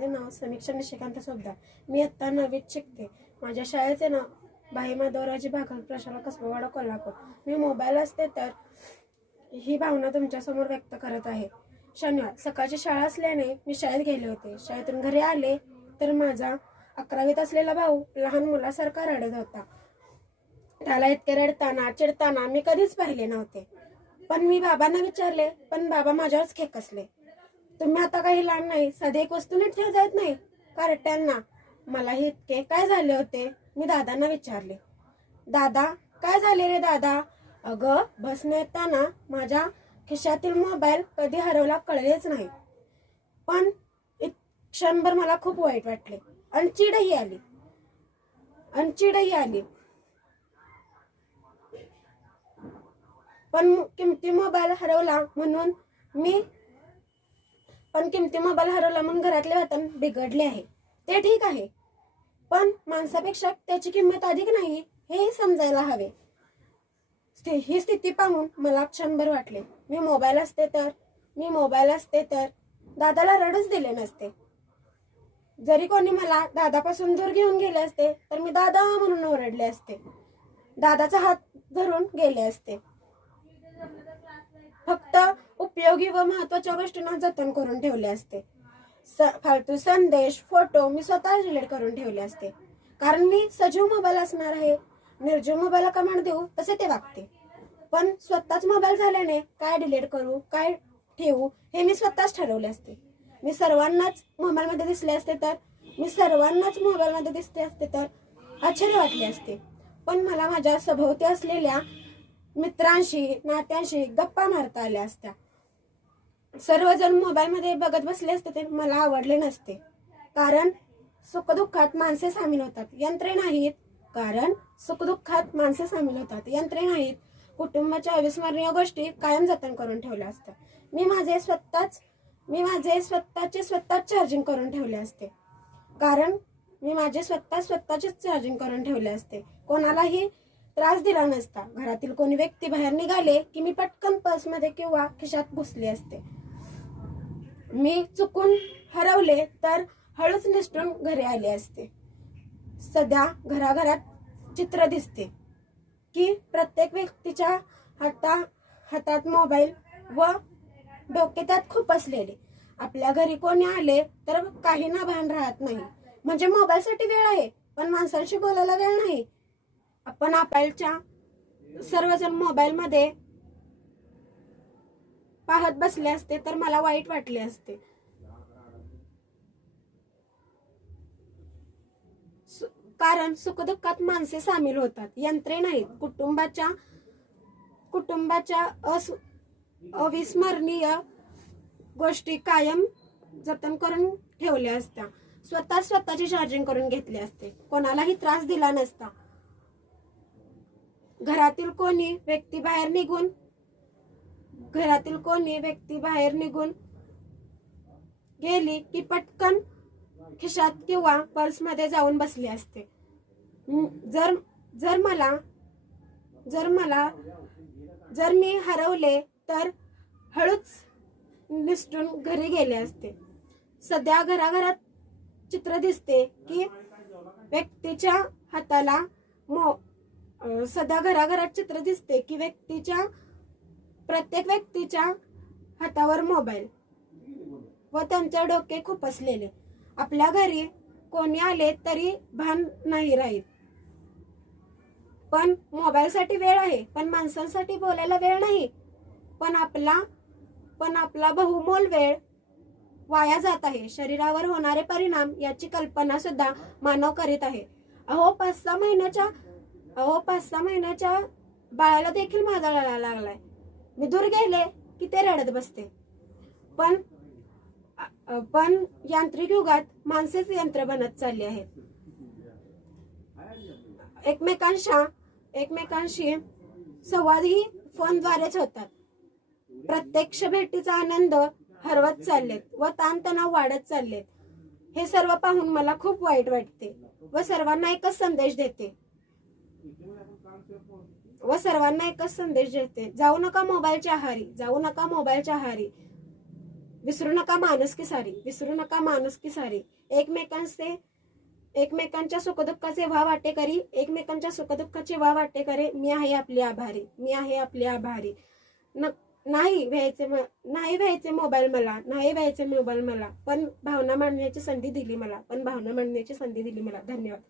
माझे नाव समीक्षा निशिकांत सोबदार. मी आत्ता नवीत शिकते. माझ्या शाळेचे नाव भाई माधवराजी भागल प्रशाला कसबवाडा कोल्हापूर. मी मोबाईल असते तर ही भावना तुमच्यासमोर व्यक्त करत आहे. शनिवार सकाळची शाळा असल्याने मी शाळेत गेले होते. शाळेतून घरी आले तर माझा अकरावीत असलेला भाऊ लहान मुलासारखा रडत होता. त्याला इतके रडताना चिडताना मी कधीच पाहिले नव्हते. पण मी बाबांना विचारले पण बाबा माझ्यावरच खेकसले. तुम्ही आता काही लहान नाही. सध्या एक वस्तू नीट ठेवता येत नाही. कारट्यांना. मला हे इतके काय झाले होते? मी दादांना विचारले. दादा काय झाले रे दादा? अगं बसने येताना माझ्या खिशातील मोबाईल कधी हरवला कळलेच नाही. पण इत- क्षणभर मला खूप वाईट वाटले. आणि चिडही आली. आणि चिडही आली. पण किमती मोबाईल हरवला म्हणून मी पण किमती मोबाईल हरवला म्हणून घरातले वातावरण बिघडले आहे. ते ठीक आहे. पण माणसापेक्षा त्याची किंमत अधिक नाही हे समजायला हवे. ही स्थिती पाहून मला क्षणभर वाटले. मी मोबाईल असते तर मी मोबाईल असते तर दादाला रडच दिले नसते. जरी कोणी मला दादापासून दूर घेऊन गेले असते तर मी दादा म्हणून ओरडले असते. दादाचा हात धरून गेले असते. फक्त उपयोगी व महत्त्वाच्या गोष्टींना जतन करून ठेवले असते. स- फालतू संदेश फोटो मी स्वतः डिलीट करून ठेवले असते. कारण मी सजीव मोबाईल असणार आहे. निर्जीव मोबाईलला कमांड देऊ तसे ते वागते. पण स्वतःच मोबाईल झाल्याने काय डिलीट करू काय ठेवू हे मी स्वतःच ठरवले असते. मी सर्वांनाच मोबाईलमध्ये दिसले असते तर मी सर्वांनाच मोबाईलमध्ये दिसते असते तर आश्चर्य वाटले असते. पण मला माझ्या सभोवती असलेल्या मित्रांशी नात्यांशी गप्पा मारता आल्या असत्या. सर्वजण मोबाईलमध्ये बघत बसले असते ते मला आवडले नसते. कारण सुखदुःखात माणसे सामील होतात. यंत्रे नाहीत. कारण सुखदुःखात माणसे सामील होतात. यंत्रे नाहीत. कुटुंबाच्या अविस्मरणीय गोष्टी कायम जतन करून ठेवल्या असतात मी माझे स्वतःच मी माझे स्वतःचे स्वतःच चार्जिंग करून ठेवले असते. कारण मी माझे स्वतः स्वतःचेच चार्जिंग करून ठेवले असते. कोणालाही त्रास दिला नसता. घरातील कोणी व्यक्ती बाहेर निघाले की मी पटकन पर्समध्ये किंवा खिशात घुसले असते. मी चुकून हरवले तर हळूच निसटून घरी आले असते. सध्या घराघरात चित्र दिसते की प्रत्येक व्यक्तीच्या हाता हातात मोबाईल व डोके त्यात खूप असलेले. आपल्या घरी कोणी आले तर काही ना भान राहत नाही. म्हणजे मोबाईलसाठी वेळ आहे पण माणसांशी बोलायला वेळ नाही. आपण आपल्याच्या सर्वजण मोबाईलमध्ये पाहत बसले असते तर मला वाईट वाटले असते. सु- कारण सुखदुःखात माणसे सामील होतात. यंत्रे नाहीत. कुटुंबाच्या कुटुंबाच्या अस अविस्मरणीय गोष्टी कायम जतन करून ठेवल्या असत्या. स्वतः स्वतःची चार्जिंग करून घेतली असते. कोणालाही त्रास दिला नसता. घरातील कोणी व्यक्ती बाहेर निघून घरातील कोणी व्यक्ती बाहेर निघून गेली की पटकन खिशात किंवा पर्समध्ये जाऊन बसली असते. जर जर मला जर मला जर मी हरवले तर हळूच निसटून घरी गेले असते. सध्या घराघरात चित्र दिसते की व्यक्तीच्या हाताला मो सध्या घराघरात चित्र दिसते की व्यक्तीच्या प्रत्येक व्यक्तीच्या हातावर मोबाईल व त्यांचे डोके खुपसलेले आपल्या घरी कोणी आले तरी भान नाही राहील. पण मोबाईलसाठी वेळ आहे पण माणसांसाठी बोलायला वेळ नाही. पण आपला पण आपला बहुमोल वेळ वाया जात आहे. शरीरावर होणारे परिणाम याची कल्पना सुद्धा मानव करीत आहे. अहो पाच सहा महिन्याच्या अहो पाच सहा महिन्याच्या बाळाला देखील माझा लळा लागलाय. मी दूर गेले की ते रडत बसते. पण पण यांत्रिक युगात माणसेच यंत्र बनत चालले आहेत. एकमेकांशा एकमेकांशी संवादही फोनद्वारेच होतात. प्रत्यक्ष भेटीचा आनंद हरवत चाललेत व ताणतणाव वाढत चाललेत. हे सर्व पाहून मला खूप वाईट वाटते व सर्वांना एकच संदेश देते. व सर्वांना एकच संदेश देते जाऊ नका मोबाईलच्या आहारी जाऊ नका मोबाईलच्या आहारी. विसरू नका माणसकी सारी विसरू नका माणसकी सारी. एकमेकांचे एकमेकांच्या सुखदुःखाचे व्हा वाटेकरी एकमेकांच्या सुखदुःखाचे व्हा वाटेकरी मी आहे आपली आभारी मी आहे आपली आभारी. न नाही व्हायचे म- नाही व्हायचे मोबाईल मला नाही व्हायचे मोबाईल मला. पण भावना मांडण्याची संधी दिली मला पण भावना मांडण्याची संधी दिली मला. धन्यवाद.